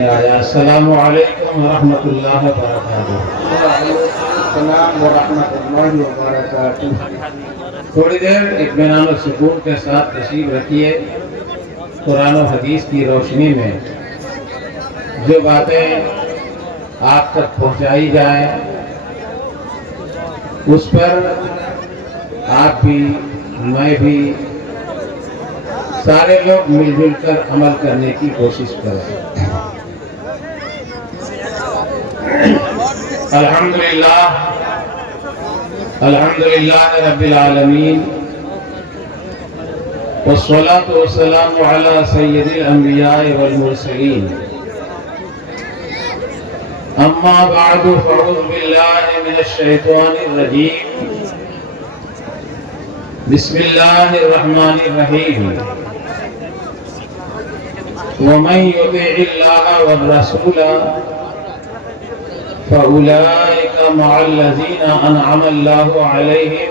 السلام علیکم ورحمۃ اللہ وبرکاتہ۔ السلام ورحمۃ اللہ وبرکاتہ۔ تھوڑی دیر اطمینان و سکون کے ساتھ تشریف رکھیے۔ قرآن و حدیث کی روشنی میں جو باتیں آپ تک پہنچائی جائیں اس پر آپ بھی میں بھی سارے لوگ مل جل کر عمل کرنے کی کوشش کریں۔ الحمدللہ رب العالمین والصلاة والسلام علی سید الانبیاء والمرسلین، اما بعد فاعوذ باللہ من الشیطان الرجیم، بسم اللہ الرحمن الرحیم، ومن یطع اللہ والرسول فأولئك مع الذين أنعم الله عليهم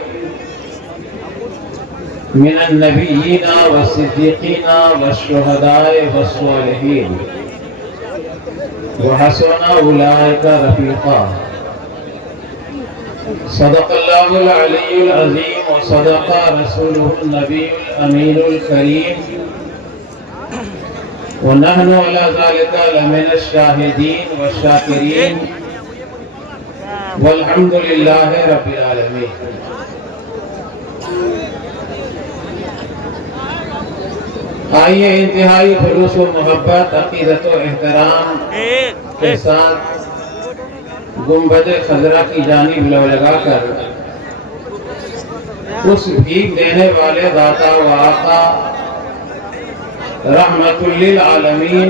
من النبيين والصديقين والشهداء والصالحين وحسن أولئك رفيقا۔ صدق الله العلي العظيم وصدق رسوله النبي الأمين الكريم، ونحن على ذلك لمن الشاهدين والشاكرين، والحمد للہ رب العالمین۔ آئیے انتہائی خلوص و محبت، عقیدت و احترام کے ساتھ گنبد خضرا کی جانب لو لگا کر اس بھیک دینے والے داتا و آقا رحمت للعالمین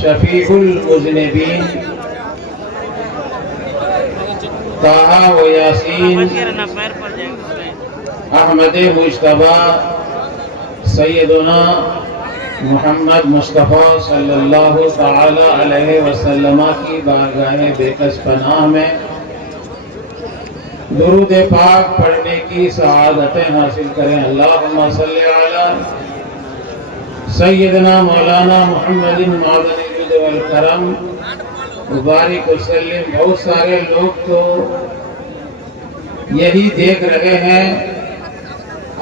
شفیع المذنبین طه و یاسین احمد مجتبی سیدنا محمد مصطفیٰ صلی اللہ تعالی علیہ وسلم کی بارگاہ بےکس پناہ میں درود پاک پڑھنے کی سعادتیں حاصل کریں۔ اللہم صلی علی سیدنا مولانا محمد معدن الجود والکرم مبارک وسلم۔ بہت سارے لوگ تو یہی دیکھ رہے ہیں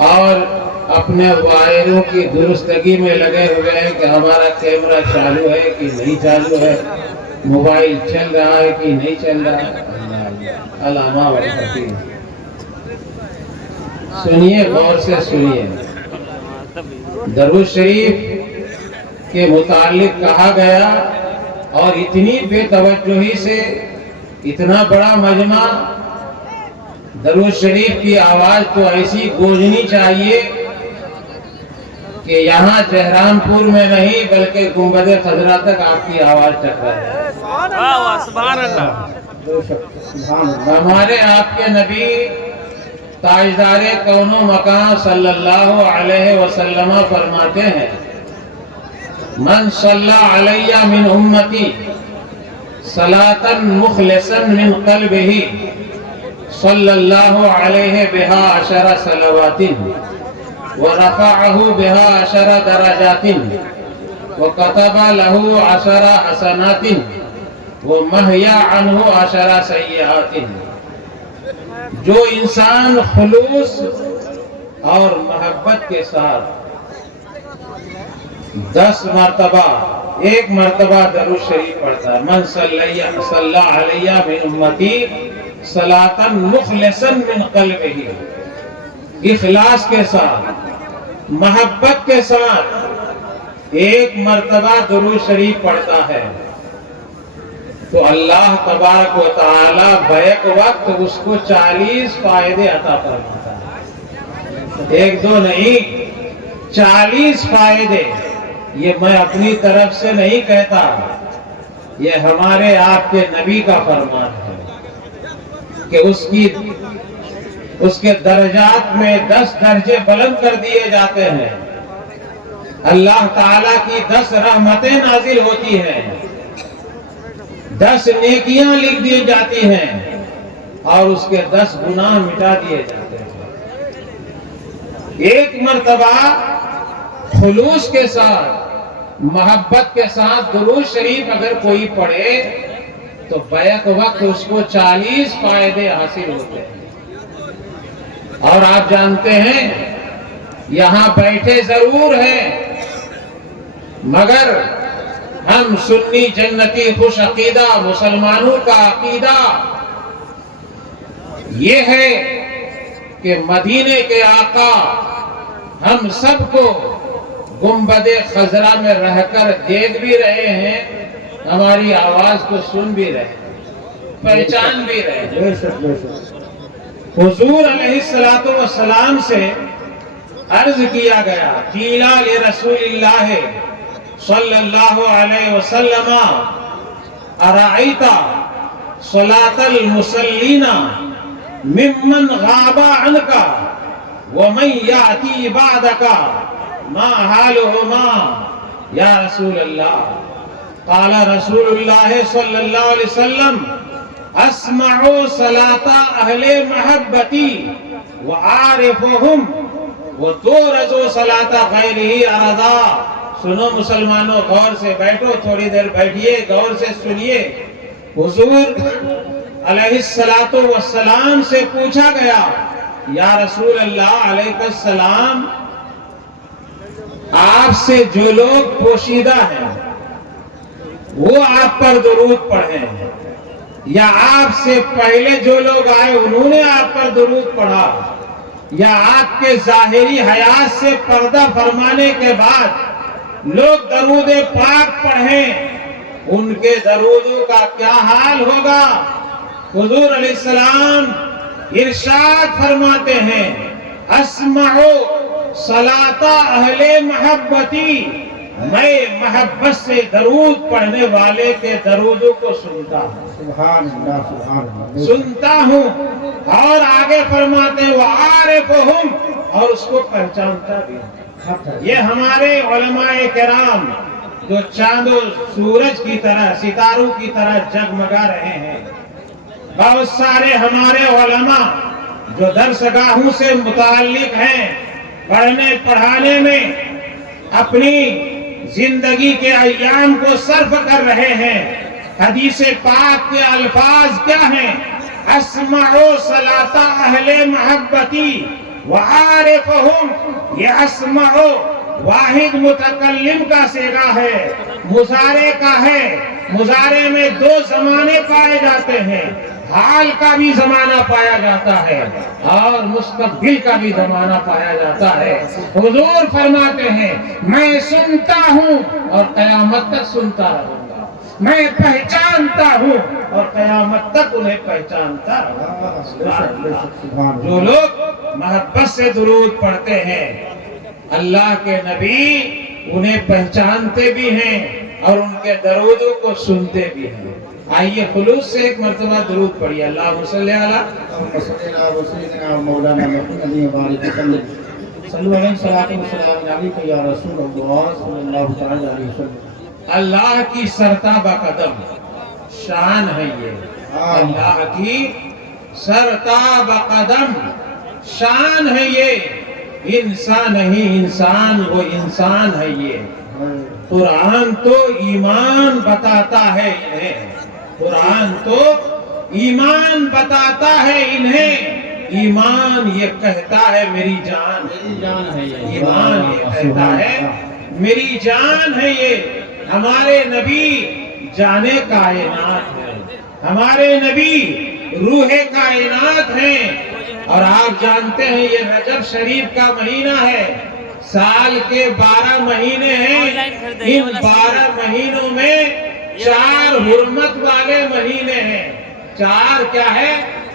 اور اپنے وائروں کی درستگی میں لگے ہوئے ہیں کہ ہمارا کیمرہ چالو ہے کہ نہیں چالو ہے، موبائل چل رہا ہے کہ نہیں چل رہا ہے۔ علامہ والحفیظ سنیے، غور سے سنیے۔ درود شریف کے متعلق کہا گیا اور اتنی بے توجہی سے اتنا بڑا مجمع، درود شریف کی آواز تو ایسی گونجنی چاہیے کہ یہاں جہران پور میں نہیں بلکہ گنبد خضرا تک آپ کی آواز ٹکرائے۔ سبحان اللہ۔ ہمارے آپ کے نبی تاجدار کون و مکان صلی اللہ علیہ وسلم فرماتے ہیں، من صلی علی من امتی صلاة مخلصا من قلبہ صلی اللہ علیہ بہا 10 صلوات ورفعہ بہا 10 درجات وکتب لہ 10 حسنات ومحیا عنہ 10 سیئات۔ جو انسان خلوص اور محبت کے ساتھ 10 مرتبہ، ایک مرتبہ درود شریف پڑھتا ہے، من صلی علیہ من امتی صلاة مخلصا من قلبہ، اخلاص کے ساتھ، محبت کے ساتھ ایک مرتبہ درود شریف پڑھتا ہے تو اللہ تبارک و تعالی بیک وقت اس کو 40 فائدے عطا فرماتا ہے۔ ایک دو نہیں، 40 فائدے۔ یہ میں اپنی طرف سے نہیں کہتا، یہ ہمارے آپ کے نبی کا فرمان ہے کہ اس کے درجات میں 10 درجے بلند کر دیے جاتے ہیں۔ اللہ تعالیٰ کی 10 رحمتیں نازل ہوتی ہیں، 10 نیکیاں لکھ دی جاتی ہیں اور اس کے 10 گناہ مٹا دیے جاتے ہیں۔ ایک مرتبہ خلوص کے ساتھ محبت کے ساتھ درود شریف اگر کوئی پڑھے تو بیک وقت اس کو 40 فائدے حاصل ہوتے ہیں۔ اور آپ جانتے ہیں یہاں بیٹھے ضرور ہیں، مگر ہم سنی جنتی خوش عقیدہ مسلمانوں کا عقیدہ یہ ہے کہ مدینے کے آقا ہم سب کو گنبد خضرا میں رہ کر دیکھ بھی رہے ہیں، ہماری آواز کو سن بھی رہے ہیں، پہچان بھی رہے ہیں۔ بے شک بے شک۔ حضور علیہ السلام سے عرض کیا گیا، قیلا لرسول اللہ صلی اللہ علیہ وسلم ارائیت صلاۃ المصلین ممن غاب عنک ومن یاتی بعدک ما حالهما یا رسول اللہ۔ قال رسول اللہ صلی اللہ علیہ وسلم اسمع صلاۃ اہل محبتی وعارفهم ودورز صلاۃ غیرہ ارضا۔ سنو مسلمانوں، غور سے بیٹھو، تھوڑی دیر بیٹھیے، غور سے سنیے۔ حضور علیہ السلام سے پوچھا گیا، یا رسول اللہ علیہ السلام، آپ سے جو لوگ پوشیدہ ہیں وہ آپ پر درود پڑھیں، یا آپ سے پہلے جو لوگ آئے انہوں نے آپ پر درود پڑھا، یا آپ کے ظاہری حیات سے پردہ فرمانے کے بعد لوگ درود پاک پڑھیں، ان کے درودوں کا کیا حال ہوگا؟ حضور علیہ السلام ارشاد فرماتے ہیں، اسمعو صلاۃ اہل محبتی، میں محبت سے درود پڑھنے والے کے درودوں کو سنتا ہوں، سبحان اللہ سبحان اللہ۔ سنتا ہوں۔ اور آگے فرماتے ہیں وعارفهم، اور اس کو پہچانتا بھی ہوں۔ یہ ہمارے علماء کرام جو چاند و سورج کی طرح، ستاروں کی طرح جگمگا رہے ہیں، بہت سارے ہمارے علماء جو درسگاہوں سے متعلق ہیں، پڑھنے پڑھانے میں اپنی زندگی کے ایام کو صرف کر رہے ہیں، حدیث پاک کے الفاظ کیا ہیں؟ اسمعو صلاۃ اہل محبتی وعارفهم۔ یہ اسمعو واحد متکلم کا صیغہ ہے، مضارع کا ہے۔ مضارع میں دو زمانے پائے جاتے ہیں، حال کا بھی زمانہ پایا جاتا ہے اور مستقبل کا بھی زمانہ پایا جاتا ہے۔ حضور فرماتے ہیں، میں سنتا ہوں اور قیامت تک سنتا رہوں گا، میں پہچانتا ہوں اور قیامت تک انہیں پہچانتا رہوں گا۔ جو لوگ محبت سے درود پڑھتے ہیں، اللہ کے نبی انہیں پہچانتے بھی ہیں اور ان کے درودوں کو سنتے بھی ہیں۔ آئیے خلوص سے ایک مرتبہ درود پڑھیے، اللہم صلی مولانا محمد وبارک وسلم، صلو علیہ الصلوۃ والسلام علیک یا رسول اللہ صلی اللہ تعالی علیہ وسلم۔ اللہ کی سرتابہ قدم شان ہے یہ، اللہ کی سرتابہ قدم شان ہے یہ، انسان نہیں انسان، وہ انسان ہے یہ۔ قرآن تو ایمان بتاتا ہے انہیں، قرآن تو ایمان بتاتا ہے انہیں، ایمان یہ کہتا ہے میری جان ہے یہ، ایمان یہ کہتا ہے میری جان ہے یہ۔ ہمارے نبی جانے کائنات ہے، ہمارے نبی روح کائنات ہیں۔ اور آپ جانتے ہیں یہ رجب شریف کا مہینہ ہے، سال کے 12 مہینے ہیں، ان 12 مہینوں میں 4 حرمت والے مہینے ہیں۔ 4 کیا ہے؟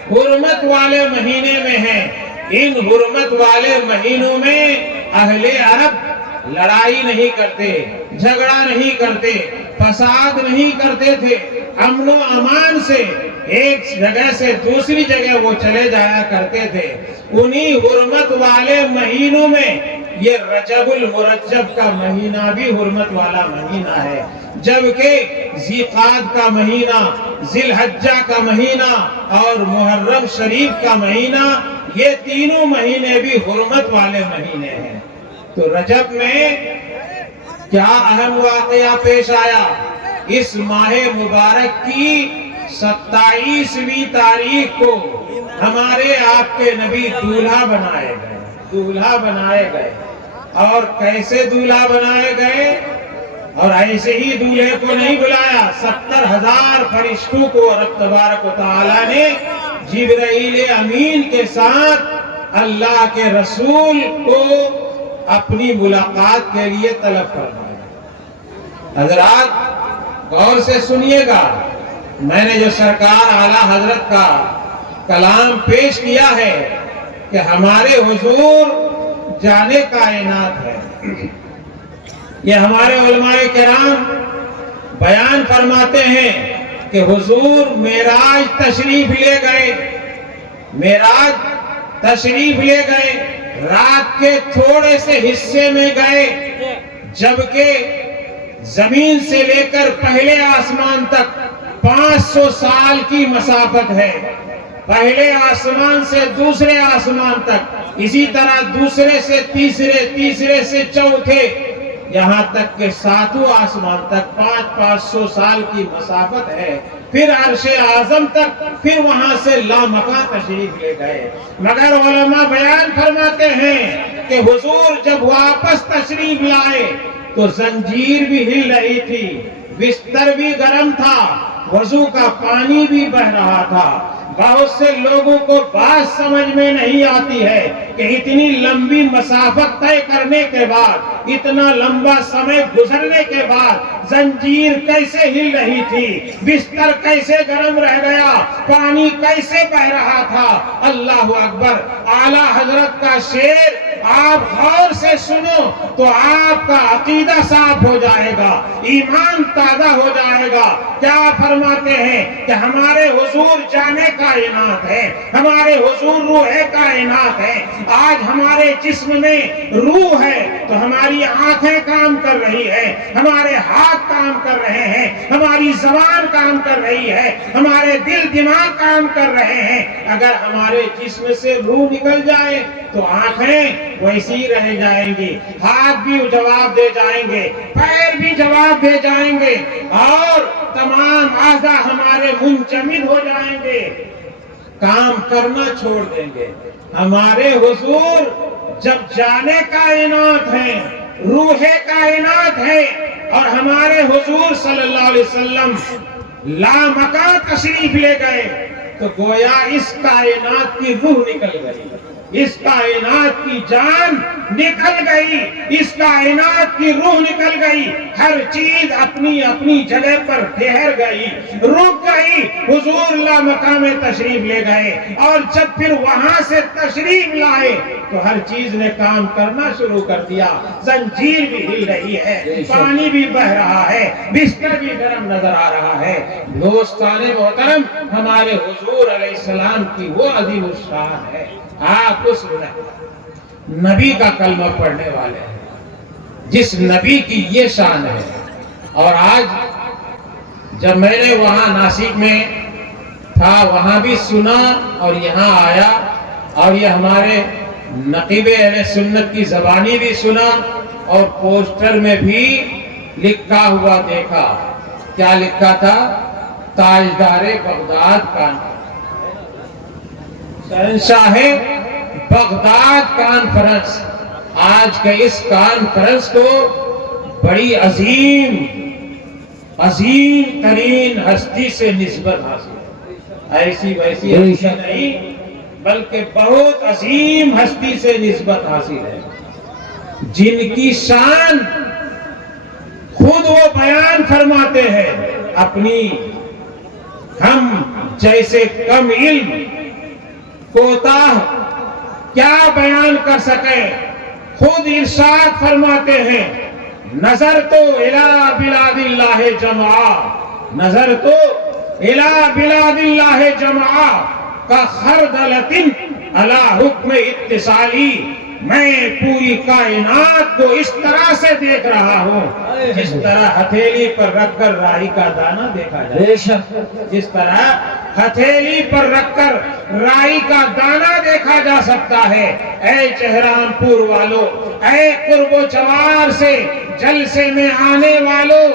حرمت والے مہینے میں ہیں۔ ان حرمت والے مہینوں میں اہل عرب لڑائی نہیں کرتے، جھگڑا نہیں کرتے، فساد نہیں کرتے تھے، امن و امان سے ایک جگہ سے دوسری جگہ وہ چلے جایا کرتے تھے۔ انہی حرمت والے مہینوں میں یہ رجب المرجب کا مہینہ بھی حرمت والا مہینہ ہے، جبکہ ذیقعد کا مہینہ، ذی الحجہ کا مہینہ اور محرم شریف کا مہینہ، یہ تینوں مہینے بھی حرمت والے مہینے ہیں۔ تو رجب میں کیا اہم واقعہ پیش آیا؟ اس ماہ مبارک کی 27ویں تاریخ کو ہمارے آپ کے نبی دولہا بنائے گئے اور کیسے دولہا بنائے گئے؟ اور ایسے ہی دولہے کو نہیں بلایا، 70,000 فرشتوں کو رب تبارک و تعالیٰ نے جبرائیل امین کے ساتھ اللہ کے رسول کو اپنی ملاقات کے لیے طلب فرمایا۔ حضرات غور سے سنیے گا، میں نے جو سرکار اعلیٰ حضرت کا کلام پیش کیا ہے کہ ہمارے حضور جانے کائنات ہے، یہ ہمارے علماء کرام بیان فرماتے ہیں کہ حضور معراج تشریف لے گئے، رات کے تھوڑے سے حصے میں گئے، جبکہ زمین سے لے کر پہلے آسمان تک 500 سال کی مسافت ہے، پہلے آسمان سے دوسرے آسمان تک، اسی طرح دوسرے سے تیسرے، تیسرے سے چوتھے، یہاں تک کہ 7واں آسمان تک 500 سال کی مسافت ہے، پھر عرش اعظم تک، پھر وہاں سے لامکاں تشریف لے گئے۔ مگر علماء بیان فرماتے ہیں کہ حضور جب واپس تشریف لائے تو زنجیر بھی ہل رہی تھی، بستر بھی گرم تھا، وضو کا پانی بھی بہ رہا تھا۔ بہت سے لوگوں کو بات سمجھ میں نہیں آتی ہے کہ اتنی لمبی مسافت طے کرنے کے بعد، اتنا لمبا سمے گزرنے کے بعد زنجیر کیسے ہل رہی تھی، بستر کیسے گرم رہ گیا، پانی کیسے بہ رہا تھا۔ اللہ اکبر! اعلیٰ حضرت کا شعر آپ غور سے سنو تو آپ کا عقیدہ صاف ہو جائے گا، ایمان تازہ ہو جائے گا۔ کیا فرماتے ہیں کہ ہمارے حضور جانے کائنات ہے، ہمارے حضور روح کائنات ہے۔ آج ہمارے جسم میں روح ہے تو ہماری آنکھیں کام کر رہی ہے، ہمارے ہاتھ کام کر رہے ہیں، ہماری زبان کام کر رہی ہے، ہمارے دل دماغ کام کر رہے ہیں۔ اگر ہمارے جسم سے روح نکل جائے تو آنکھیں ویسی رہ جائیں گی، ہاتھ بھی جواب دے جائیں گے، پیر بھی جواب دے جائیں گے، اور تمام اعضاء ہمارے منجمد ہو جائیں گے، کام کرنا چھوڑ دیں گے۔ ہمارے حضور جب جانے کائنات ہیں، روح کائنات ہے، اور ہمارے حضور صلی اللہ علیہ وسلم لامکاں تشریف لے گئے تو گویا اس کائنات کی روح نکل گئی، اس کائنات کی جان نکل گئی، اس کائنات کی روح نکل گئی، ہر چیز اپنی اپنی جگہ پر ٹھہر گئی، رک گئی۔ حضور لامکاں میں تشریف لے گئے، اور جب پھر وہاں سے تشریف لائے تو ہر چیز نے کام کرنا شروع کر دیا، زنجیر بھی ہل رہی ہے، پانی بھی بہ رہا ہے، بستر بھی گرم نظر آ رہا ہے۔ دوستان محترم، ہمارے حضور علیہ السلام کی وہ عظیم الشان ہے، آپ اس نبی کا کلمہ پڑھنے والے ہیں جس نبی کی یہ شان ہے۔ اور آج جب میں نے وہاں ناسک میں تھا وہاں بھی سنا اور یہاں آیا، اور یہ ہمارے نقیب اہل سنت کی زبانی بھی سنا، اور پوسٹر میں بھی لکھا ہوا دیکھا۔ کیا لکھا تھا؟ تاجدار بغداد کا شہنشاہ بغداد کانفرنس۔ آج کے اس کانفرنس کو بڑی عظیم ترین ہستی سے نسبت حاصل ہے، ایسی ویسی ہستی نہیں بلکہ بہت عظیم ہستی سے نسبت حاصل ہے، جن کی شان خود وہ بیان فرماتے ہیں اپنی ہم جیسے کم علم کوتاہ کیا بیان کر سکیں۔ خود ارشاد فرماتے ہیں، نظر تو الی بلاد اللہ جمعا، نظر تو الی بلاد اللہ جمعا کا خردلۃ علی حکم اتصالی، میں پوری کائنات کو اس طرح سے دیکھ رہا ہوں جس طرح ہتھیلی پر رکھ کر رائی کا دانہ دیکھا جائے، جس طرح ہتھیلی پر رکھ کر رائی کا دانہ دیکھا جا سکتا ہے۔ اے چہران پور والو، اے قرب و جوار سے جلسے میں آنے والوں،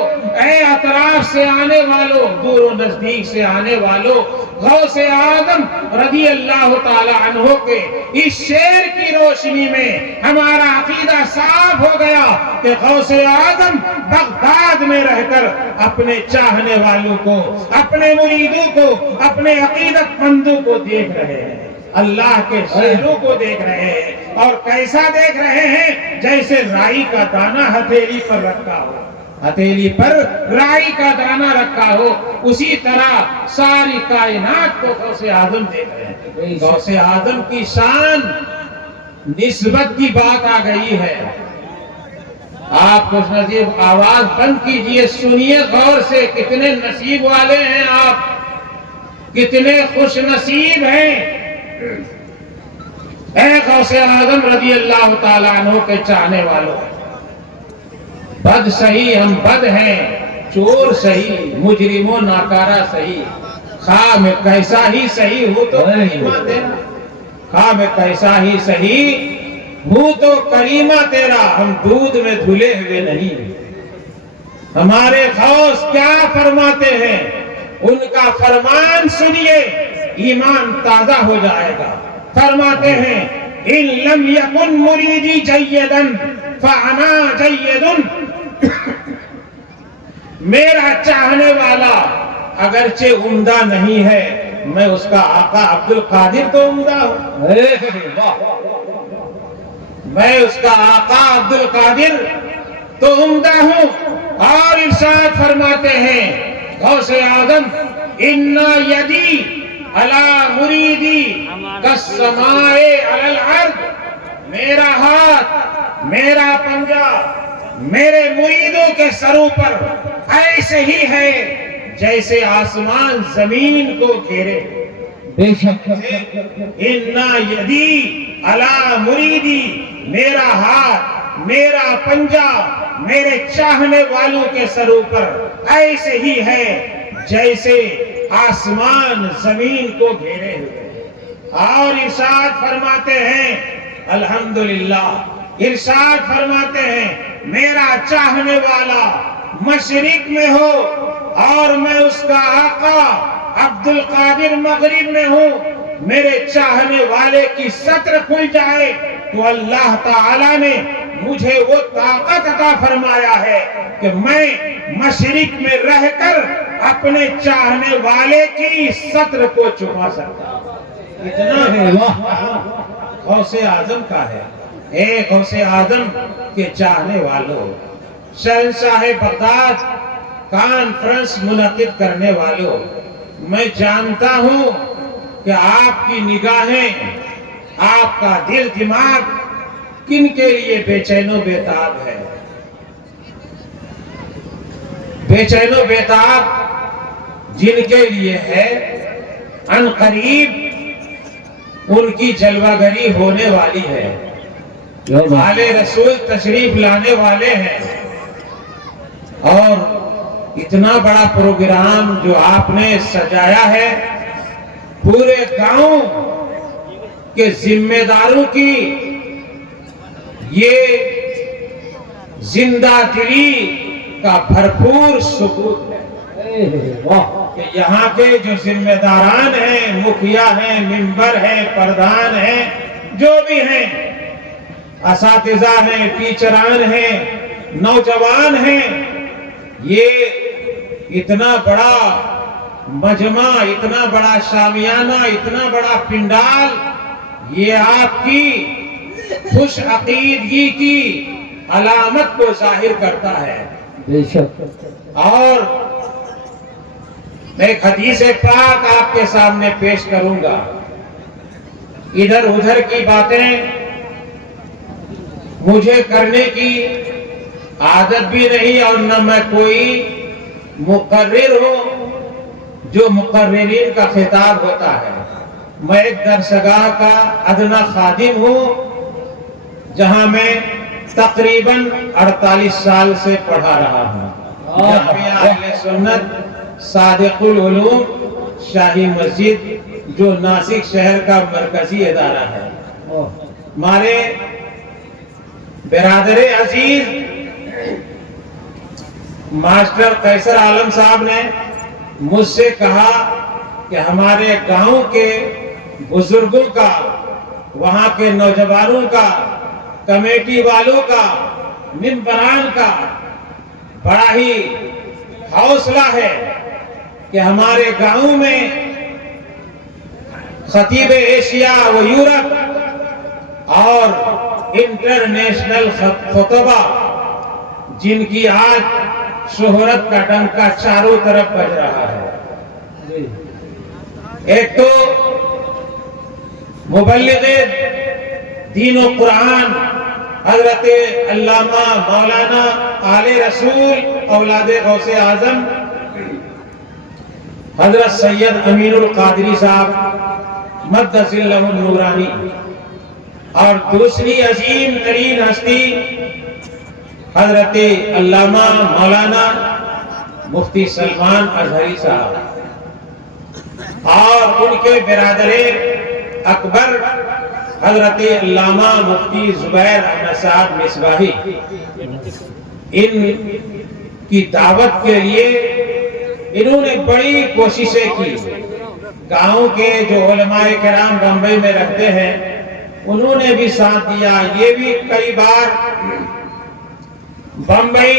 اے اطراف سے آنے والوں، دور و نزدیک سے آنے والوں، غوث اعظم رضی اللہ تعالی عنہ کے اس شعر کی روشنی میں ہمارا عقیدہ صاف ہو گیا کہ غوث اعظم بغداد میں رہ کر اپنے چاہنے والوں کو، اپنے مریدوں کو، اپنے عقیدت مندوں کو دیکھ رہے ہیں، اللہ کے شہروں کو دیکھ رہے ہیں، اور کیسا دیکھ رہے ہیں؟ جیسے رائی کا دانہ ہتھیلی پر رکھا ہو، ہتھیلی پر رائی کا دانہ رکھا ہو، اسی طرح ساری کائنات کو غوث اعظم دیکھ رہے ہیں۔ غوث اعظم کی شان نسبت کی بات آ گئی ہے۔ آپ خوش نصیب، آواز بند کیجئے، سنیے غور سے، کتنے نصیب والے ہیں آپ، کتنے خوش نصیب ہیں۔ اے غوث اعظم رضی اللہ تعالیٰ عنہ کے چاہنے والوں، بد سہی ہم بد ہیں، چور سہی، مجرم و ناکارہ سہی، خواہ میں کیسا ہی سہی ہو تو کریمہ تیرا، خواہ میں کیسا ہی سہی ہو تو کریمہ تیرا، ہم دودھ میں دھلے ہوئے نہیں۔ ہمارے غوث کیا فرماتے ہیں؟ ان کا فرمان سنیے، ایمان تازہ ہو جائے گا۔ فرماتے ہیں ان لم یکن مریدی جیدا فانا جید، میرا چاہنے والا اگرچہ عمدہ نہیں ہے، میں اس کا آقا عبد القادر تو عمدہ ہوں، میں اس کا آقا عبد القادر تو عمدہ ہوں۔ اور ارشاد فرماتے ہیں غوث اعظم انا یدی علی مریدی کالسماء علی الارض، میرا ہاتھ، میرا پنجہ میرے مریدوں کے سروں پر ایسے ہی ہے جیسے آسمان زمین کو گھیرے۔ بے شک انا یدی علی مریدی، میرا ہاتھ، میرا پنجہ میرے چاہنے والوں کے سروں پر ایسے ہی ہے جیسے آسمان زمین کو گھیرے ہوئے۔ اور ارشاد فرماتے ہیں الحمدللہ، ارشاد فرماتے ہیں میرا چاہنے والا مشرق میں ہو اور میں اس کا آقا عبد القادر مغرب میں ہوں، میرے چاہنے والے کی سطر کھل جائے تو اللہ تعالیٰ نے مجھے وہ طاقت عطا فرمایا ہے کہ میں مشرق میں رہ کر اپنے چاہنے والے کی سطر کو چھپا سکتا ہوں۔ اتنا غوث اعظم کا ہے۔ اے غوث اعظم کے چاہنے والوں، شہنشاہ بغداد کانفرنس منعقد کرنے والوں، میں جانتا ہوں کہ آپ کی نگاہیں، آپ کا دل دماغ کن کے لیے بے چین و بیتاب ہے۔ بے چین و بیتاب جن کے لیے ہے، ان قریب ان کی جلوہ گری ہونے والی ہے، آل رسول تشریف لانے والے ہیں، اور اتنا بڑا پروگرام جو آپ نے سجایا ہے، پورے گاؤں کے ذمہ داروں کی یہ زندہ دلی کا بھرپور ثبوت ہے کہ یہاں کے جو ذمہ داران ہیں، مکھیا ہیں، ممبر ہیں، پردھان ہیں، جو بھی ہیں، اساتذہ ہیں، ٹیچران ہیں، نوجوان ہیں، یہ اتنا بڑا مجمع، اتنا بڑا شامیانہ، اتنا بڑا پنڈال، یہ آپ کی خوش عقیدگی کی علامت کو ظاہر کرتا ہے۔ بے شک اور میں ایک حدیث پاک آپ کے سامنے پیش کروں گا۔ ادھر ادھر کی باتیں مجھے کرنے کی عادت بھی نہیں، اور نہ میں کوئی مقرر ہوں جو مقررین کا خطاب ہوتا ہے۔ میں ایک درسگاہ کا ادنا خادم ہوں جہاں میں تقریباً 48 سال سے پڑھا رہا ہوں۔ جامعہ اہل سنت صادق العلوم شاہی مسجد، جو ناسک شہر کا مرکزی ادارہ ہے۔ ہمارے برادر عزیز ماسٹر قیصر عالم صاحب نے مجھ سے کہا کہ ہمارے گاؤں کے بزرگوں کا، وہاں کے نوجوانوں کا، کمیٹی والوں کا، ممبران کا بڑا ہی حوصلہ ہے کہ ہمارے گاؤں میں خطیب ایشیا و یورپ اور انٹرنیشنل خطبہ جن کی آج شہرت کا ڈنکا چاروں طرف بج رہا ہے، ایک تو مبلغ دین و قرآن حضرت علامہ مولانا آل رسول اولاد غوث اعظم حضرت سید امین القادری صاحب مدث اللہ النورانی، اور دوسری عظیم ترین ہستی حضرت علامہ مولانا مفتی سلمان اظہری صاحب، اور ان کے برادر اکبر حضرت علامہ مفتی زبیر احمد صاحب مصباحی، ان کی دعوت کے لیے انہوں نے بڑی کوششیں کی۔ گاؤں کے جو علماء کرام بمبئی میں رہتے ہیں انہوں نے بھی ساتھ دیا، یہ بھی کئی بار بمبئی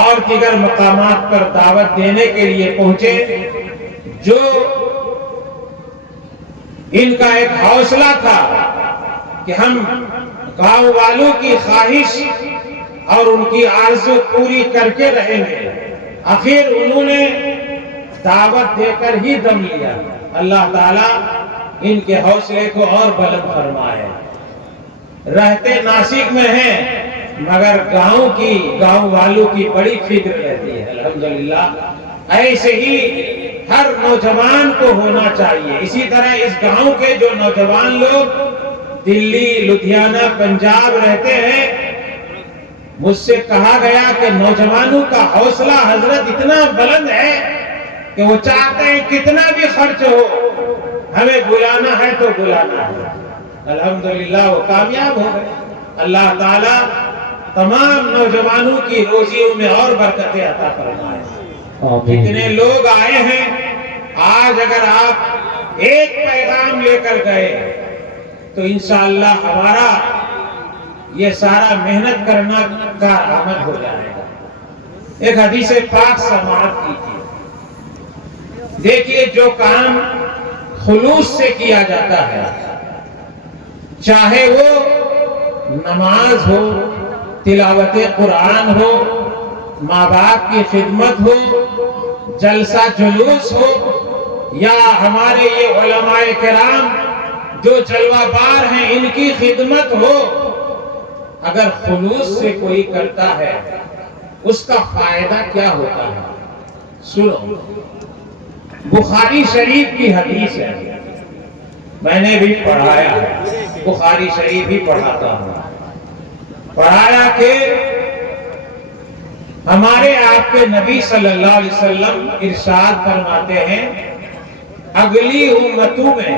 اور دیگر مقامات پر دعوت دینے کے لیے پہنچے۔ جو ان کا ایک حوصلہ تھا کہ ہم گاؤں والوں کی خواہش اور ان کی آرزو پوری کر کے رہیں گے، آخر انہوں نے دعوت دے کر ہی دم لیا۔ اللہ تعالیٰ ان کے حوصلے کو اور بلند فرمائے۔ رہتے ناسک میں ہیں مگر گاؤں والوں کی بڑی فکر رہتی ہے، الحمدللہ۔ ایسے ہی ہر نوجوان کو ہونا چاہیے۔ اسی طرح اس گاؤں کے جو نوجوان لوگ دلی، لدھیانہ، پنجاب رہتے ہیں، مجھ سے کہا گیا کہ نوجوانوں کا حوصلہ حضرت اتنا بلند ہے کہ وہ چاہتے ہیں کتنا بھی خرچ ہو ہمیں بلانا ہے تو بلانا ہے۔ الحمدللہ وہ کامیاب ہو گئے۔ اللہ تعالیٰ تمام نوجوانوں کی روزیوں میں اور برکتیں عطا فرمائے۔ جتنے لوگ آئے ہیں آج اگر آپ ایک پیغام لے کر گئے تو انشاءاللہ ہمارا یہ سارا محنت کرنا کارآمد ہو جائے گا۔ ایک حدیث پاک سماعت کیجیے۔ دیکھیے جو کام خلوص سے کیا جاتا ہے، چاہے وہ نماز ہو، تلاوت قرآن ہو، ماں باپ کی خدمت ہو، جلسہ جلوس ہو، یا ہمارے یہ علماء کرام جو جلوہ بار ہیں ان کی خدمت ہو، اگر خلوص سے کوئی کرتا ہے اس کا فائدہ کیا ہوتا ہے؟ سنو، بخاری شریف کی حدیث ہے، میں نے بھی پڑھایا ہے، بخاری شریف ہی پڑھاتا ہوں۔ پڑھایا کہ ہمارے آپ کے نبی صلی اللہ علیہ وسلم ارشاد فرماتے ہیں، اگلی امتوں میں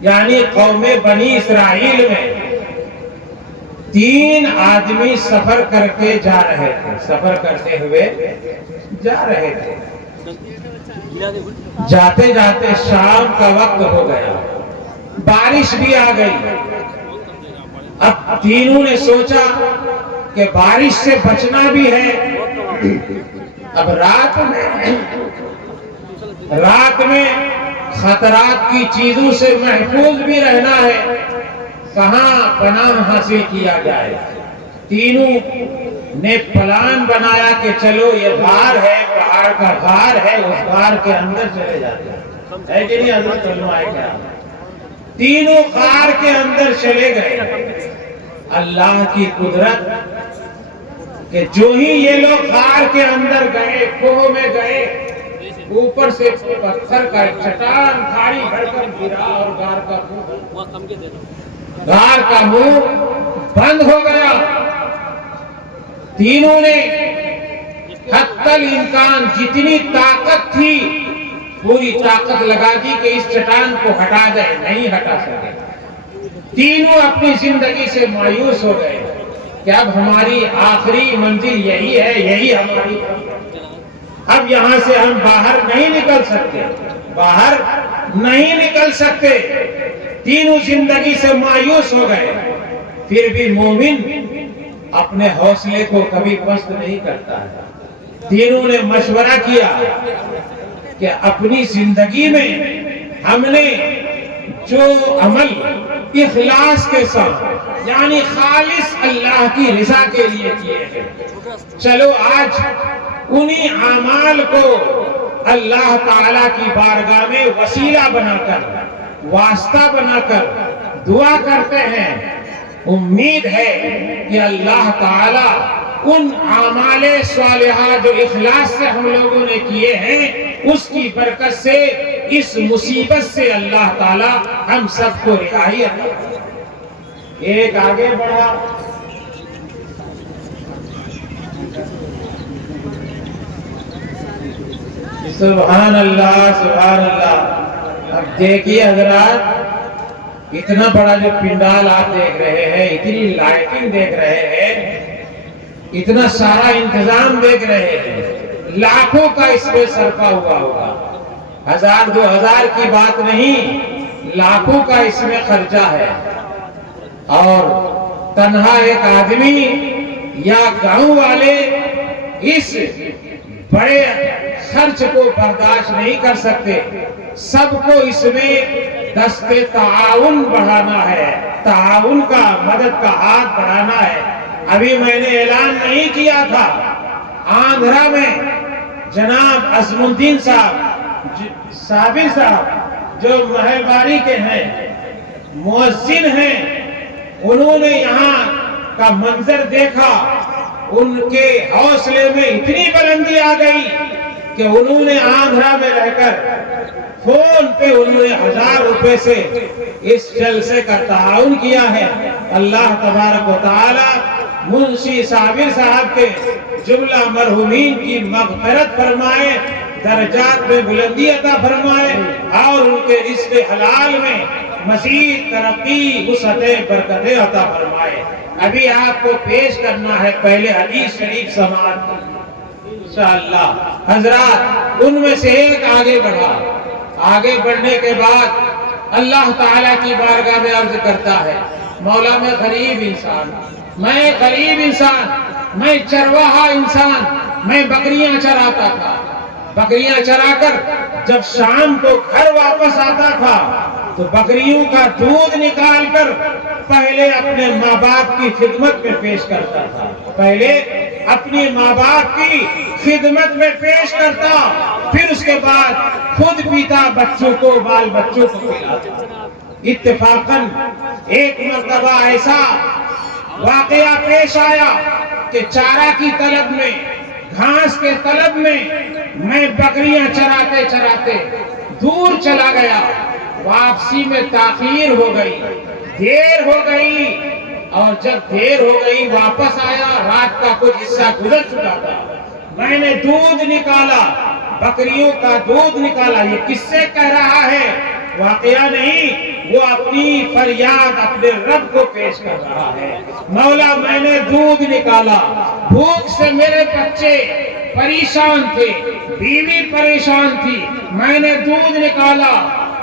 یعنی قوم بنی اسرائیل میں 3 آدمی سفر کر کے جا رہے تھے، سفر کرتے ہوئے جا رہے تھے، جاتے جاتے شام کا وقت ہو گیا، بارش بھی آ گئی۔ اب تینوں نے سوچا کہ بارش سے بچنا بھی ہے، اب رات میں خطرات کی چیزوں سے محفوظ بھی رہنا ہے، کہاں پناہ حاصل کیا جائے۔ تینوں نے پلان بنایا کہ چلو یہ غار ہے، پہاڑ کا غار ہے، اس غار کے اندر چلے جاتے ہیں، ہے کہ نہیں حضرت علماء کرام؟ تینوں غار کے اندر چلے گئے۔ اللہ کی قدرت کہ جو ہی یہ لوگ غار کے اندر گئے، کوہ میں گئے، اوپر سے پتھر کا چٹان بھاری بھرکم گرا اور غار کا منہ بند ہو گیا۔ تینوں نے حتی الامکان جتنی طاقت تھی پوری طاقت لگا دی کہ اس چٹان کو ہٹا دیں، نہیں ہٹا سکے۔ تینوں اپنی زندگی سے مایوس ہو گئے کہ اب ہماری آخری منزل یہی ہے، یہی ہماری، اب یہاں سے ہم باہر نہیں نکل سکتے، باہر نہیں نکل سکتے۔ تینوں زندگی سے مایوس ہو گئے، پھر بھی مومن اپنے حوصلے کو کبھی پست نہیں کرتا ہے۔ تینوں نے مشورہ کیا کہ اپنی زندگی میں ہم نے جو عمل اخلاص کے ساتھ یعنی خالص اللہ کی رضا کے لیے کیے ہیں، چلو آج انہی اعمال کو اللہ تعالی کی بارگاہ میں وسیلہ بنا کر، واسطہ بنا کر دعا کرتے ہیں۔ امید ہے کہ اللہ تعالی ان اعمال صالحہ جو اخلاص سے ہم لوگوں نے کیے ہیں، اس کی برکت سے اس مصیبت سے اللہ تعالی ہم سب کو رہائی عطا کرے۔ ایک آگے بڑھا، سبحان اللہ سبحان اللہ۔ اب دیکھیے حضرات، اتنا بڑا جو پنڈال آپ دیکھ رہے ہیں، اتنی لائٹنگ دیکھ رہے ہیں، اتنا سارا انتظام دیکھ رہے ہیں، لاکھوں کا اس میں صرفہ ہوا ہوگا، 1000 2000 کی بات نہیں، لاکھوں کا اس میں خرچہ ہے۔ اور تنہا ایک آدمی یا گاؤں والے اس بڑے خرچ کو برداشت نہیں کر سکتے، سب کو اس میں دست تعاون بڑھانا ہے، تعاون کا، مدد کا ہاتھ بڑھانا ہے۔ ابھی میں نے اعلان نہیں کیا تھا، آندھرا میں جناب عظم الدین صاحب، صابر صاحب جو مہلباری کے ہیں، مؤذن ہیں، انہوں نے یہاں کا منظر دیکھا، ان کے حوصلے میں اتنی بلندی آ گئی کہ انہوں نے آندھرا میں رہ کر فون پہ انہوں نے 1000 روپے سے اس جلسے کا تعاون کیا ہے۔ اللہ تبارک و تعالی منشی صابر صاحب کے جملہ مرحومین کی مغفرت فرمائے، درجات میں بلندی عطا فرمائے، اور ان کے رزق حلال میں مزید ترقی، وسعت، برکتیں عطا فرمائے۔ ابھی آپ کو پیش کرنا ہے پہلے حدیث شریف سماعت انشاءاللہ۔ حضرات ان میں سے ایک آگے بڑھا، آگے بڑھنے کے بعد اللہ تعالیٰ کی بارگاہ میں عرض کرتا ہے، مولا میں غریب انسان، میں غریب انسان، میں چرواہا انسان، میں بکریاں چراتا تھا، بکریاں چرا کر جب شام کو گھر واپس آتا تھا تو بکریوں کا دودھ نکال کر پہلے اپنے ماں باپ کی خدمت میں پیش کرتا تھا، پہلے اپنی ماں باپ کی خدمت میں پیش کرتا، پھر اس کے بعد خود پیتا، بچوں کو، بال بچوں کو پلاتا۔ اتفاقاً ایک مرتبہ ایسا واقعہ پیش آیا کہ چارہ کی طلب میں، گھاس کے طلب میں بکریاں چراتے چراتے دور چلا گیا، واپسی میں تاخیر ہو گئی، دیر ہو گئی، اور جب دیر ہو گئی واپس آیا، رات کا کچھ حصہ گزر چکا تھا، میں نے دودھ نکالا، بکریوں کا دودھ نکالا۔ یہ کس سے کہہ رہا ہے؟ واقعہ نہیں، وہ اپنی فریاد اپنے رب کو پیش کر رہا ہے۔ مولا میں نے دودھ نکالا، بھوک سے میرے بچے پریشان تھے، بیوی پریشان تھی، میں نے دودھ نکالا،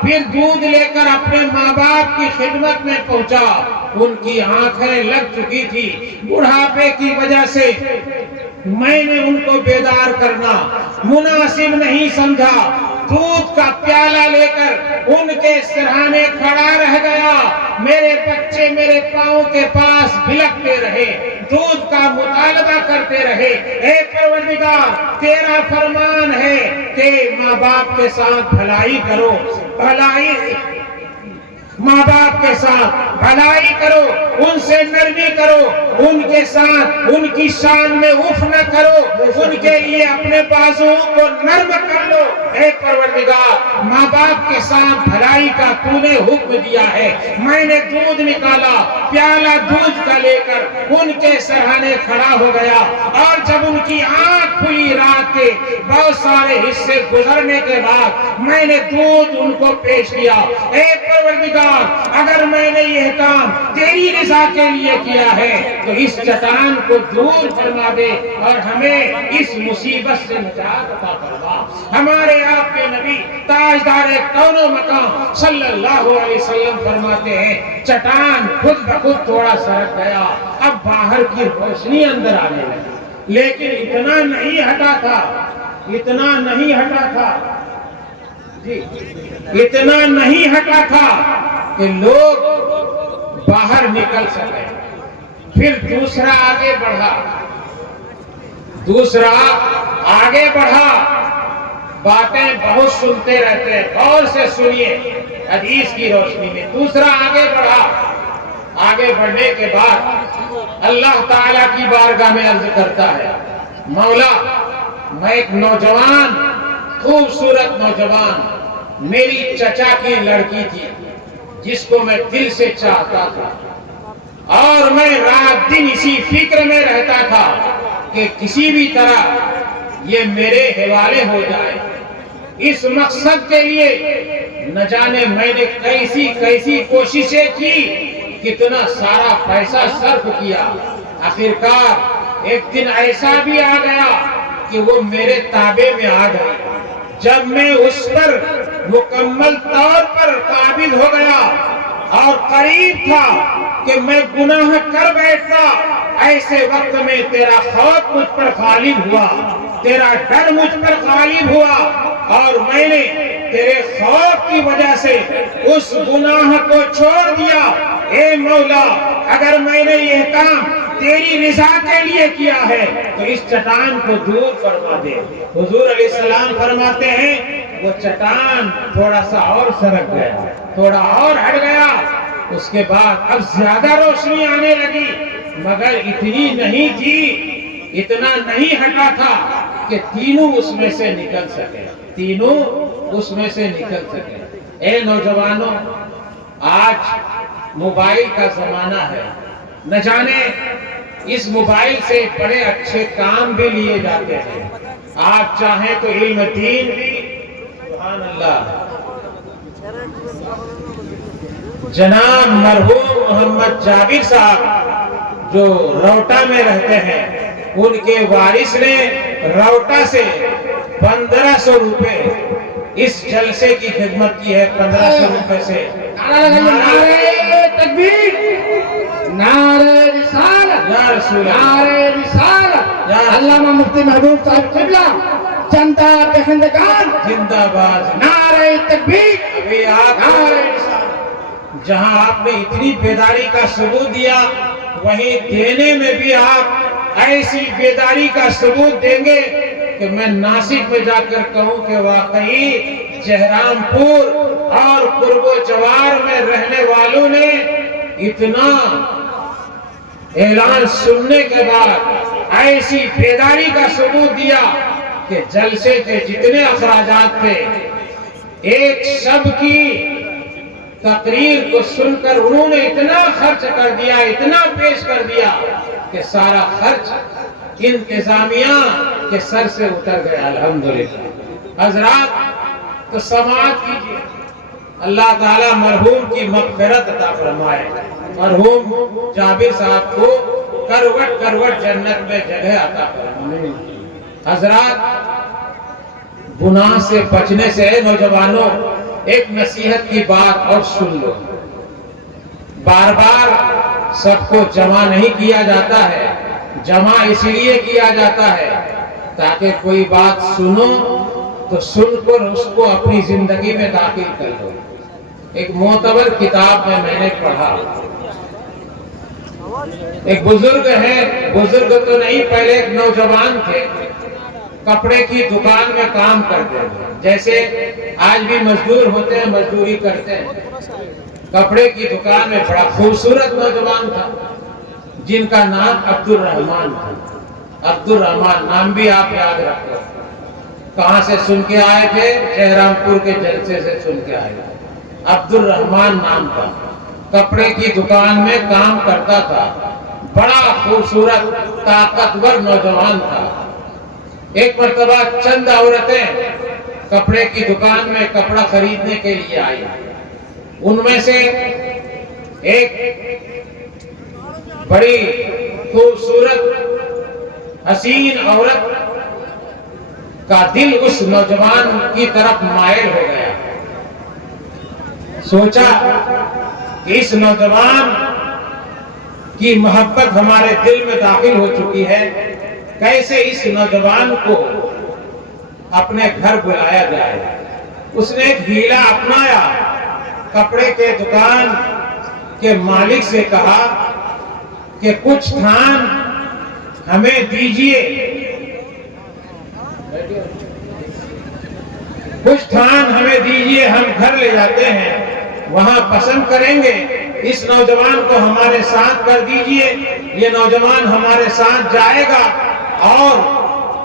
پھر دودھ لے کر اپنے ماں باپ کی خدمت میں پہنچا، ان کی آنکھیں لگ چکی تھی بڑھاپے کی وجہ سے، میں نے ان کو بیدار کرنا مناسب نہیں سمجھا، دودھ کا پیالہ لے کر ان کے سرہانے کھڑا رہ گیا، میرے بچے میرے پاؤں کے پاس بلکتے رہے، دودھ کا مطالبہ کرتے رہے۔ اے پروردگار، تیرا فرمان ہے کہ ماں باپ کے ساتھ بھلائی کرو، بھلائی، ماں باپ کے ساتھ بھلائی کرو، ان سے نرمی کرو، ان کے ساتھ ان کی شان میں اف نہ کرو، ان کے لیے اپنے بازوؤں کو نرم کر لو۔ اے پروردگار، ماں باپ کے ساتھ بھلائی کا تو نے حکم دیا ہے۔ میں نے دودھ نکالا، پیالہ دودھ کا لے کر ان کے سرہانے کھڑا ہو گیا، اور جب ان کی آنکھ کھلی رات کے بہت سارے حصے گزرنے کے بعد میں نے دودھ ان کو پیش کیا۔ اے پروردگار، اگر میں نے یہ کام تیری رضا کے لیے کیا ہے، تو اس چٹان کو دور فرما دے اور ہمیں اس مصیبت سے نجات عطا فرما۔ ہمارے آپ کے نبی تاجدار کون و مکان صلی اللہ علیہ وسلم فرماتے ہیں چٹان خود بخود تھوڑا سرک گیا، اب باہر کی روشنی اندر آنے لگی، لیکن اتنا نہیں ہٹا تھا، اتنا نہیں ہٹا تھا جی، اتنا نہیں ہٹا تھا کہ لوگ باہر نکل سکے۔ پھر دوسرا آگے بڑھا، دوسرا آگے بڑھا، باتیں بہت سنتے رہتے ہیں، غور سے سنیے حدیث کی روشنی میں۔ دوسرا آگے بڑھا، آگے بڑھنے کے بعد اللہ تعالیٰ کی بارگاہ میں عرض کرتا ہے مولا میں ایک نوجوان، خوبصورت نوجوان، میری چچا کی لڑکی تھی جس کو میں دل سے چاہتا تھا، اور میں رات دن اسی فکر میں رہتا تھا کہ کسی بھی طرح یہ میرے حوالے ہو جائے۔ اس مقصد کے لیے نہ جانے میں نے کیسی کوششیں کی، کتنا سارا پیسہ صرف کیا، آخرکار ایک دن ایسا بھی آ گیا کہ وہ میرے تابع میں آ گئی۔ جب میں اس پر مکمل طور پر قابض ہو گیا اور قریب تھا کہ میں گناہ کر بیٹھتا، ایسے وقت میں تیرا خوف مجھ پر غالب ہوا، تیرا ڈر مجھ پر غالب ہوا، اور میں نے تیرے خوف کی وجہ سے اس گناہ کو چھوڑ دیا۔ اے مولا اگر میں نے یہ کام تیری رضا کے لیے کیا ہے تو اس چٹان کو دور فرما دے۔ حضور علیہ السلام فرماتے ہیں وہ چٹان تھوڑا سا اور سرک گیا، تھوڑا اور ہٹ گیا، اس کے بعد اب زیادہ روشنی آنے لگی، مگر اتنی نہیں تھی، اتنا نہیں ہٹا تھا کہ تینوں اس میں سے نکل سکے، تینوں اس میں سے نکل سکے۔ اے نوجوانوں، آج موبائل کا زمانہ ہے، نہ جانے اس موبائل سے بڑے اچھے کام بھی لیے جاتے ہیں۔ آپ چاہیں تو علم دین بھی، سبحان اللہ، جناب مرحوم محمد جابر صاحب جو روٹا میں رہتے ہیں، ان کے وارث نے روٹا سے 1500 روپے اس جلسے کی خدمت کی ہے، 1500 روپے سے۔ نعرہ تکبیر، نعرہ رسالت، یا رسول اللہ، نعرہ رسالت، یا علامہ مفتی محبوب صاحب قبلہ، جنتا بہندگان زندہ باد۔ نعرہ تکبیر، ابھی آپ نعرہ رسالت۔ جہاں آپ نے اتنی بیداری کا ثبوت دیا، وہیں دینے میں بھی آپ ایسی بیداری کا ثبوت دیں گے کہ میں ناسک میں جا کر کہوں کہ واقعی جہرام پور اور قرب و جوار میں رہنے والوں نے اتنا اعلان سننے کے بعد ایسی بیداری کا ثبوت دیا کہ جلسے کے جتنے اخراجات تھے، ایک شب کی تقریر کو سن کر انہوں نے اتنا خرچ کر دیا، اتنا پیش کر دیا کہ سارا خرچ انتظامیہ کے سر سے اتر گیا۔ الحمدللہ حضرات تو سماعت کیجیے، اللہ تعالیٰ مرحوم کی مغفرت عطا فرمائے، مرحوم جابر صاحب کو کروٹ کروٹ جنت میں جگہ عطا فرمائے۔ حضرات گناہ سے بچنے سے نوجوانوں ایک نصیحت کی بات اور سن لو، بار بار سب کو جمع نہیں کیا جاتا ہے، جمع اس لیے کیا جاتا ہے تاکہ کوئی بات سنو تو سن کر اس کو اپنی زندگی میں داخل کر لو۔ ایک معتبر کتاب میں نے پڑھا، ایک بزرگ ہے، بزرگ تو نہیں، پہلے ایک نوجوان تھے، کپڑے کی دکان میں کام کرتے تھے، جیسے آج بھی مزدور ہوتے ہیں، مزدوری کرتے ہیں۔ کپڑے کی دکان میں بڑا خوبصورت نوجوان تھا جن کا نام عبد الرحمان تھا۔ عبد الرحمان نام بھی آپ یاد رکھو، کہاں سے سن کے آئے تھے؟ جہرام پور کے جلسے سے سن کے آئے تھے۔ عبد الرحمان نام تھا، کپڑے کی دکان میں کام کرتا تھا، بڑا خوبصورت طاقتور نوجوان تھا۔ ایک مرتبہ چند عورتیں کپڑے کی دکان میں کپڑا خریدنے کے لیے آئی، ان میں سے ایک بڑی خوبصورت حسین عورت کا دل اس نوجوان کی طرف مائل ہو گیا. سوچا کہ اس نوجوان کی محبت ہمارے دل میں داخل ہو چکی ہے، کیسے اس نوجوان کو اپنے گھر بلایا جائے. اس نے ایک ہیلا اپنایا، کپڑے کے دکان کے مالک سے کہا کہ کچھ تھان ہمیں دیجئے، کچھ تھان ہمیں دیجئے، ہم گھر لے جاتے ہیں، وہاں پسند کریں گے. اس نوجوان کو ہمارے ساتھ کر دیجئے، یہ نوجوان ہمارے ساتھ جائے گا اور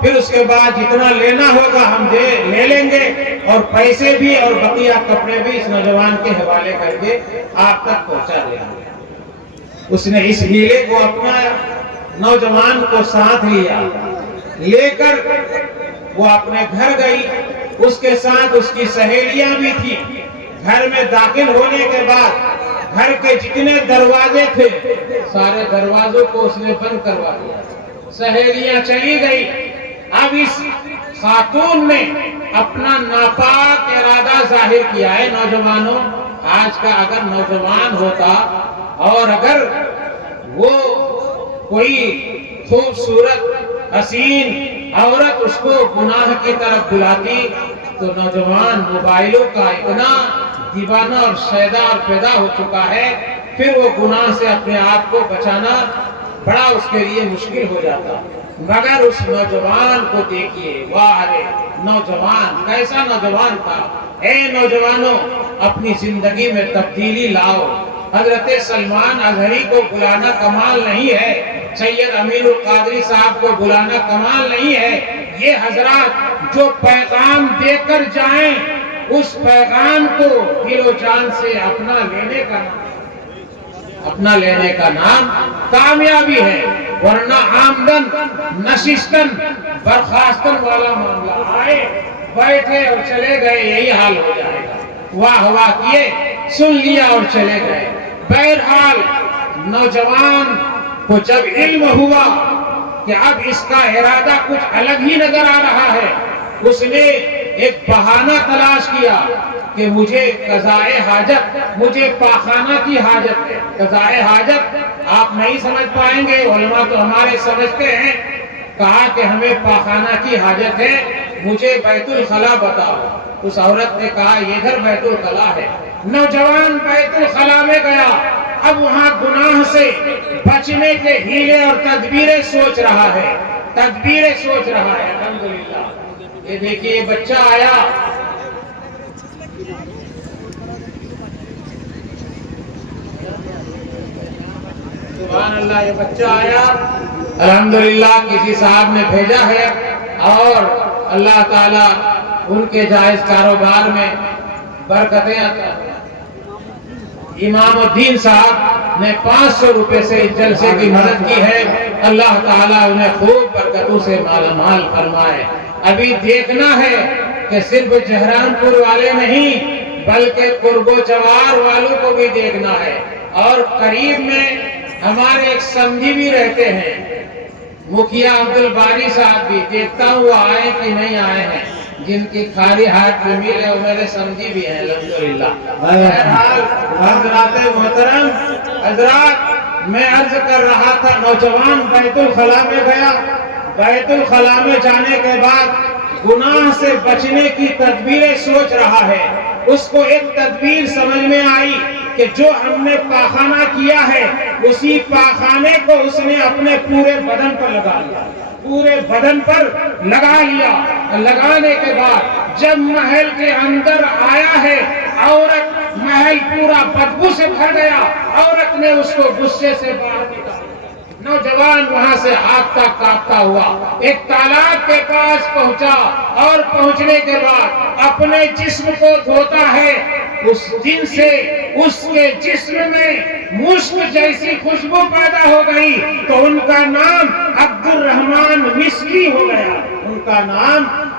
پھر اس کے بعد جتنا لینا ہوگا ہم لے لیں گے، اور پیسے بھی اور بقیہ کپڑے بھی اس نوجوان کے حوالے کر کے آپ تک پہنچا دیں گے. اس نے اس ہیلے کو اپنایا، نوجوان کو ساتھ لیا، لے کر وہ اپنے گھر گئی. اس کے ساتھ اس کی سہیلیاں بھی تھی. گھر میں داخل ہونے کے بعد گھر کے جتنے دروازے تھے سارے دروازوں کو اس نے بند کروا دیا. سہیلیاں چلی گئی. اب اس خاتون نے اپنا ناپاک ارادہ ظاہر کیا ہے. نوجوانوں، آج کا اگر نوجوان ہوتا اور اگر وہ کوئی خوبصورت حسین عورت اس کو گناہ کی طرف بلاتی تو نوجوان موبائلوں کا اتنا دیوانہ اور شیدا اور پیدا ہو چکا ہے، پھر وہ گناہ سے اپنے آپ کو بچانا بڑا اس کے لیے مشکل ہو جاتا. مگر اس نوجوان کو دیکھیے، واہ رے نوجوان، کیسا نوجوان تھا. اے نوجوانوں، اپنی زندگی میں تبدیلی لاؤ. حضرت سلمان اظہری کو بلانا کمال نہیں ہے، سید امین القادری صاحب کو بلانا کمال نہیں ہے. یہ حضرات جو پیغام دے کر جائیں اس پیغام کو دل و جان سے اپنا لینے کا نام کامیابی ہے. ورنہ آمدن نشستن برخاستن والا معاملہ، آئے بیٹھے اور چلے گئے، یہی حال ہو جائے گا. واہ واہ کیے، سن لیا اور چلے گئے. بہرحال نوجوان کو جب علم ہوا کہ اب اس کا ارادہ کچھ الگ ہی نظر آ رہا ہے، اس نے ایک بہانہ تلاش کیا کہ مجھے قضائے حاجت، مجھے پاخانہ کی حاجت ہے. قضائے حاجت آپ نہیں سمجھ پائیں گے، علماء تو ہمارے سمجھتے ہیں. کہا کہ ہمیں پاخانہ کی حاجت ہے، مجھے بیت الخلا بتاؤ. اس عورت نے کہا ادھر بیت الخلا ہے. نوجوان بیت الخلا میں گیا. اب وہاں گناہ سے بچنے کے ہیلے اور تدبیریں سوچ رہا ہے، تدبیریں سوچ رہا ہے. الحمدللہ یہ دیکھیے یہ بچہ آیا، سبحان اللہ، یہ بچہ آیا الحمدللہ کسی صاحب نے بھیجا ہے، اور اللہ تعالیٰ ان کے جائز کاروبار میں برکتیں عطا کرے. امام الدین صاحب نے 500 روپے سے اس جلسے کی مدد کی ہے. اللہ تعالیٰ انہیں خوب برکتوں سے مالا مال فرمائے. ابھی دیکھنا ہے کہ صرف جہران پور والے نہیں بلکہ قرب و جوار والوں کو بھی دیکھنا ہے. اور قریب میں ہمارے ایک سمجھی بھی رہتے ہیں، مکھیا عبد الباری صاحب بھی، دیکھتا ہوں وہ آئے کہ نہیں آئے ہیں. جن کی خالی ہاتھ میں مل ہے وہ میرے سمجھی بھی ہیں الحمدللہ. بہرحال حضرات محترم، حضرات میں عرض کر رہا تھا، نوجوان بیت الخلا میں گیا. بیت الخلا میں جانے کے بعد گناہ سے بچنے کی تدبیریں سوچ رہا ہے. اس کو ایک تدبیر سمجھ میں آئی کہ جو ہم نے پاخانہ کیا ہے اسی پاخانے کو اس نے اپنے پورے بدن پر لگا لیا، پورے بدن پر لگا لیا. لگانے کے بعد جب محل کے اندر آیا ہے، عورت، محل پورا بدبو سے بھر گیا. عورت نے اس کو غصے سے باہر نکالا. نوجوان وہاں سے ہاپتا کاپتا ہوا ایک تالاب کے پاس پہنچا، اور پہنچنے کے بعد اپنے جسم کو دھوتا ہے. اس دن سے اس کے جسم میں مشک جیسی خوشبو پیدا ہو گئی تو ان کا نام عبد الرحمن مسکی ہو گیا. ان کا نام